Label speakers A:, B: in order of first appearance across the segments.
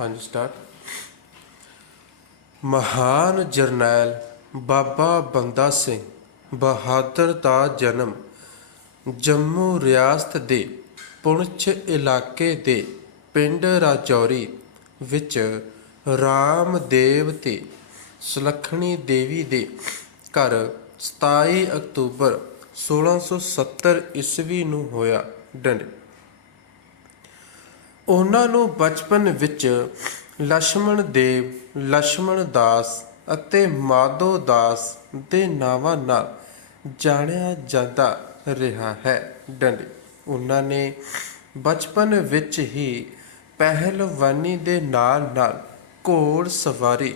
A: ਹਾਂਜੀ ਸਟਾਰਟ ਮਹਾਨ ਜਰਨੈਲ ਬਾਬਾ ਬੰਦਾ ਸਿੰਘ, ਬਹਾਦਰ ਦਾ ਜਨਮ ਜੰਮੂ ਰਿਆਸਤ ਦੇ ਪੁੰਛ ਇਲਾਕੇ ਦੇ ਪਿੰਡ ਰਾਜੌਰੀ ਵਿੱਚ ਰਾਮਦੇਵ ਤੇ ਸੁਲੱਖਣੀ ਦੇਵੀ ਦੇ ਘਰ 27 ਅਕਤੂਬਰ 1670 ਈਸਵੀ ਨੂੰ ਹੋਇਆ ਡੰਡ। ਉਹਨਾਂ ਨੂੰ ਬਚਪਨ ਵਿੱਚ ਲਛਮਣ ਦੇਵ ਲਛਮਣ ਦਾਸ ਅਤੇ ਮਾਧੋ ਦਾਸ ਦੇ ਨਾਵਾਂ ਨਾਲ ਜਾਣਿਆ ਜਾਂਦਾ ਰਿਹਾ ਹੈ। ਡੰਡੀ। ਉਹਨਾਂ ਨੇ ਬਚਪਨ ਵਿੱਚ ਹੀ ਪਹਿਲਵਾਨੀ ਦੇ ਨਾਲ-ਨਾਲ ਘੋੜ ਸਵਾਰੀ,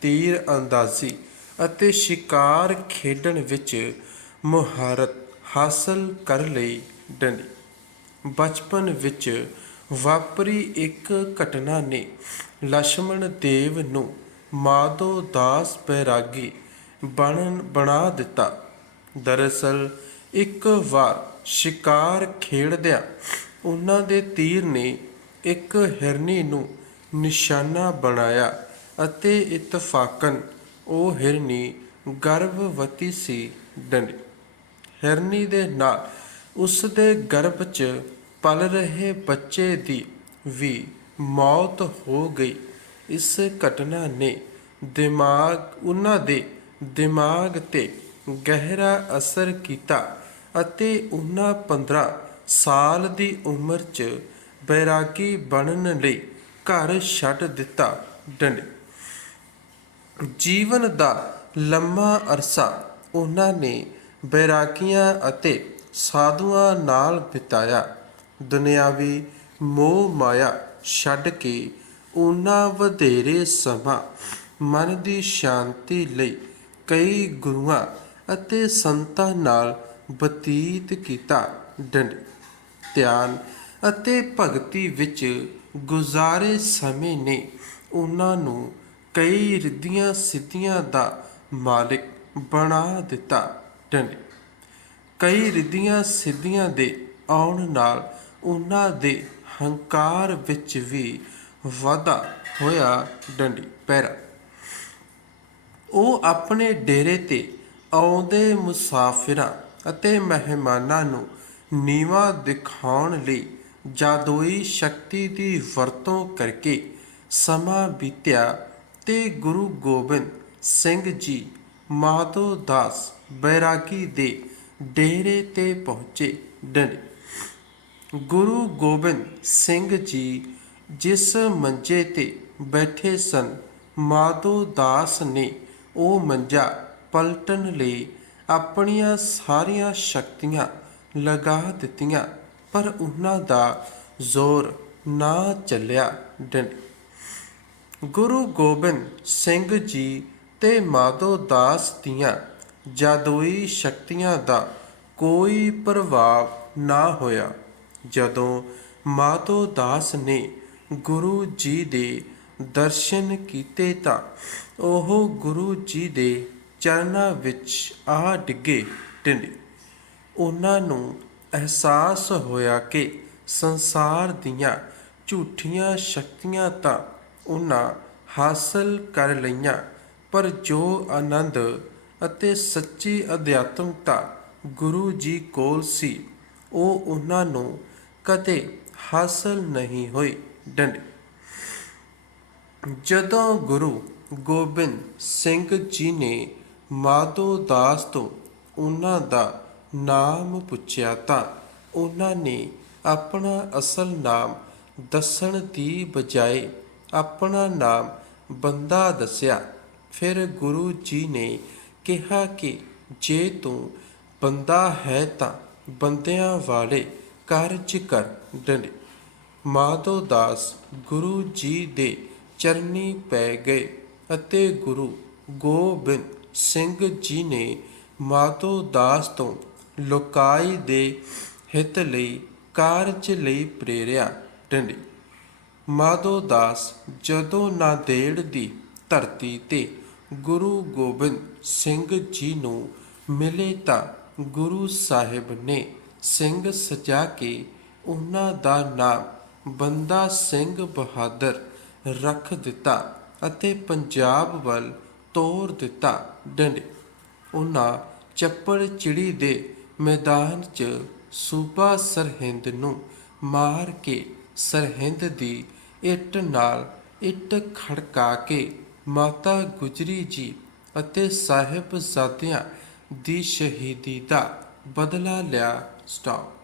A: ਤੀਰ ਅੰਦਾਜ਼ੀ ਅਤੇ ਸ਼ਿਕਾਰ ਖੇਡਣ ਵਿੱਚ ਮੁਹਾਰਤ ਹਾਸਲ ਕਰ ਲਈ। ਡੰਡੀ। ਬਚਪਨ ਵਿੱਚ ਵਾਪਰੀ ਇੱਕ ਘਟਨਾ ਨੇ ਲਛਮਣ ਦੇਵ ਨੂੰ ਮਾਧੋ ਦਾਸ ਬੈਰਾਗੀ ਬਣਨ ਬਣਾ ਦਿੱਤਾ। ਦਰਅਸਲ ਇੱਕ ਵਾਰ ਸ਼ਿਕਾਰ ਖੇਡਦਿਆਂ ਉਹਨਾਂ ਦੇ ਤੀਰ ਨੇ ਇੱਕ ਹਿਰਨੀ ਨੂੰ ਨਿਸ਼ਾਨਾ ਬਣਾਇਆ ਅਤੇ ਇਤਫਾਕਨ ਉਹ ਹਿਰਨੀ ਗਰਭਵਤੀ ਸੀ ਡੰਡੀ। ਹਿਰਨੀ ਦੇ ਨਾਲ ਉਸ ਦੇ ਗਰਭ 'ਚ ਪਲ ਰਹੇ ਬੱਚੇ ਦੀ ਵੀ ਮੌਤ ਹੋ ਗਈ। ਇਸ ਘਟਨਾ ਨੇ ਦਿਮਾਗ, ਉਹਨਾਂ ਦੇ ਦਿਮਾਗ ਤੇ ਗਹਿਰਾ ਅਸਰ ਕੀਤਾ ਅਤੇ ਉਹਨਾਂ 15 ਸਾਲ ਦੀ ਉਮਰ 'ਚ ਬੈਰਾਗੀ ਬਣਨ ਲਈ ਘਰ ਛੱਡ ਦਿੱਤਾ ਡੰਡੇ। ਜੀਵਨ ਦਾ ਲੰਮਾ ਅਰਸਾ ਉਹਨਾਂ ਨੇ ਬੈਰਾਕੀਆਂ ਅਤੇ ਸਾਧੂਆਂ ਨਾਲ ਬਿਤਾਇਆ। ਦੁਨਿਆਵੀ ਮੋਹ ਮਾਇਆ ਛੱਡ ਕੇ ਉਹਨਾਂ ਵਧੇਰੇ ਸਮਾਂ ਮਨ ਦੀ ਸ਼ਾਂਤੀ ਲਈ ਕਈ ਗੁਰੂਆਂ ਅਤੇ ਸੰਤਾਂ ਨਾਲ ਬਤੀਤ ਕੀਤਾ ਡੰਡ। ਧਿਆਨ ਅਤੇ ਭਗਤੀ ਵਿੱਚ ਗੁਜ਼ਾਰੇ ਸਮੇਂ ਨੇ ਉਹਨਾਂ ਨੂੰ ਕਈ ਰਿੱਧੀਆਂ ਸਿੱਧੀਆਂ ਦਾ ਮਾਲਿਕ ਬਣਾ ਦਿੱਤਾ ਡੰਡ। ਕਈ ਰਿੱਧੀਆਂ ਸਿੱਧੀਆਂ ਦੇ ਆਉਣ ਨਾਲ ਉਹਨਾਂ ਦੇ ਹੰਕਾਰ ਵਿੱਚ ਵੀ ਵਾਧਾ ਹੋਇਆ ਡੰਡੀ ਪੈਰਾ। ਉਹ ਆਪਣੇ ਡੇਰੇ ਤੇ ਆਉਂਦੇ ਮੁਸਾਫਿਰਾਂ ਅਤੇ ਮਹਿਮਾਨਾਂ ਨੂੰ ਨੀਵਾ ਦਿਖਾਉਣ ਲਈ ਜਾਦੂਈ ਸ਼ਕਤੀ ਦੀ ਵਰਤੋਂ ਕਰਕੇ ਸਮਾਂ ਬੀਤਿਆ ਤੇ ਗੁਰੂ ਗੋਬਿੰਦ ਸਿੰਘ ਜੀ ਮਾਧੋ ਦਾਸ ਬੈਰਾਗੀ ਦੇ ਡੇਰੇ ਤੇ ਪਹੁੰਚੇ ਡੰਡੀ। ਗੁਰੂ ਗੋਬਿੰਦ ਸਿੰਘ ਜੀ ਜਿਸ ਮੰਜੇ ਤੇ ਬੈਠੇ ਸਨ, ਮਾਧੋ ਦਾਸ ਨੇ ਉਹ ਮੰਜਾ ਪਲਟਣ ਲਈ ਆਪਣੀਆਂ ਸਾਰੀਆਂ ਸ਼ਕਤੀਆਂ ਲਗਾ ਦਿੱਤੀਆਂ, ਪਰ ਉਹਨਾਂ ਦਾ ਜ਼ੋਰ ਨਾ ਚੱਲਿਆ ਡੰਡੀ ਗੁਰੂ ਗੋਬਿੰਦ ਸਿੰਘ ਜੀ ਤੇ ਮਾਧੋ ਦਾਸ ਦੀਆਂ ਜਾਦੂਈ ਸ਼ਕਤੀਆਂ ਦਾ ਕੋਈ ਪ੍ਰਭਾਵ ਨਾ ਹੋਇਆ। ਜਦੋਂ ਮਾਧੋ ਦਾਸ ਨੇ ਗੁਰੂ ਜੀ ਦੇ ਦਰਸ਼ਨ ਕੀਤੇ ਤਾਂ ਉਹ ਗੁਰੂ ਜੀ ਦੇ ਚਰਨਾਂ ਵਿੱਚ ਆ ਡਿੱਗੇ ਟਿੰਡੇ। ਉਹਨਾਂ ਨੂੰ ਅਹਿਸਾਸ ਹੋਇਆ ਕਿ ਸੰਸਾਰ ਦੀਆਂ ਝੂਠੀਆਂ ਸ਼ਕਤੀਆਂ ਤਾਂ ਉਹਨਾਂ ਹਾਸਲ ਕਰ ਲਈਆਂ, ਪਰ ਜੋ ਆਨੰਦ ਅਤੇ ਸੱਚੀ ਅਧਿਆਤਮਤਾ ਗੁਰੂ ਜੀ ਕੋਲ ਸੀ ਉਹ ਉਹਨਾਂ ਨੂੰ ਕਦੇ ਹਾਸਲ ਨਹੀਂ ਹੋਈ ਡੰਡੇ। ਜਦੋਂ ਗੁਰੂ ਗੋਬਿੰਦ ਸਿੰਘ ਜੀ ਨੇ ਮਾਧੋ ਦਾਸ ਤੋਂ ਉਹਨਾਂ ਦਾ ਨਾਮ ਪੁੱਛਿਆ ਤਾਂ ਉਹਨਾਂ ਨੇ ਆਪਣਾ ਅਸਲ ਨਾਮ ਦੱਸਣ ਦੀ ਬਜਾਏ ਆਪਣਾ ਨਾਮ ਬੰਦਾ ਦੱਸਿਆ। ਫਿਰ ਗੁਰੂ ਜੀ ਨੇ ਕਿਹਾ ਕਿ ਜੇ ਤੂੰ ਬੰਦਾ ਹੈ ਤਾਂ ਬੰਦਿਆਂ ਵਾਲੇ ਕਾਰਜ ਕਰ ਡੰਡੇ। ਮਾਧੋ ਦਾਸ ਗੁਰੂ ਜੀ ਦੇ ਚਰਨੀ ਪੈ ਗਏ ਅਤੇ ਗੁਰੂ ਗੋਬਿੰਦ ਸਿੰਘ ਜੀ ਨੇ ਮਾਧੋ ਦਾਸ ਤੋਂ ਲੋਕਾਈ ਦੇ ਹਿੱਤ ਲਈ ਕਾਰਜ ਲਈ ਪ੍ਰੇਰਿਆ ਡੰਡੀ। ਮਾਧੋ ਦਾਸ ਜਦੋਂ ਨਾਂਦੇੜ ਦੀ ਧਰਤੀ ਤੇ ਗੁਰੂ ਗੋਬਿੰਦ ਸਿੰਘ ਜੀ ਨੂੰ ਮਿਲੇ ਤਾਂ ਗੁਰੂ ਸਾਹਿਬ ਨੇ ਸਿੰਘ ਸਜਾ ਕੇ ਉਹਨਾਂ ਦਾ ਨਾਮ ਬੰਦਾ ਸਿੰਘ ਬਹਾਦਰ ਰੱਖ ਦਿੱਤਾ ਅਤੇ ਪੰਜਾਬ ਵੱਲ ਤੋਰ ਦਿੱਤਾ ਡੰਡੇ। ਉਹਨਾਂ ਚੱਪੜ ਚਿੜੀ ਦੇ ਮੈਦਾਨ 'ਚ ਸੂਬਾ ਸਰਹਿੰਦ ਨੂੰ ਮਾਰ ਕੇ ਸਰਹਿੰਦ ਦੀ ਇੱਟ ਨਾਲ ਇੱਟ ਖੜਕਾ ਕੇ ਮਾਤਾ ਗੁਜਰੀ ਜੀ ਅਤੇ ਸਾਹਿਬਜ਼ਾਦਿਆਂ ਦੀ ਸ਼ਹੀਦੀ ਦਾ ਬਦਲਾ ਲਿਆ ਸਟਾਪ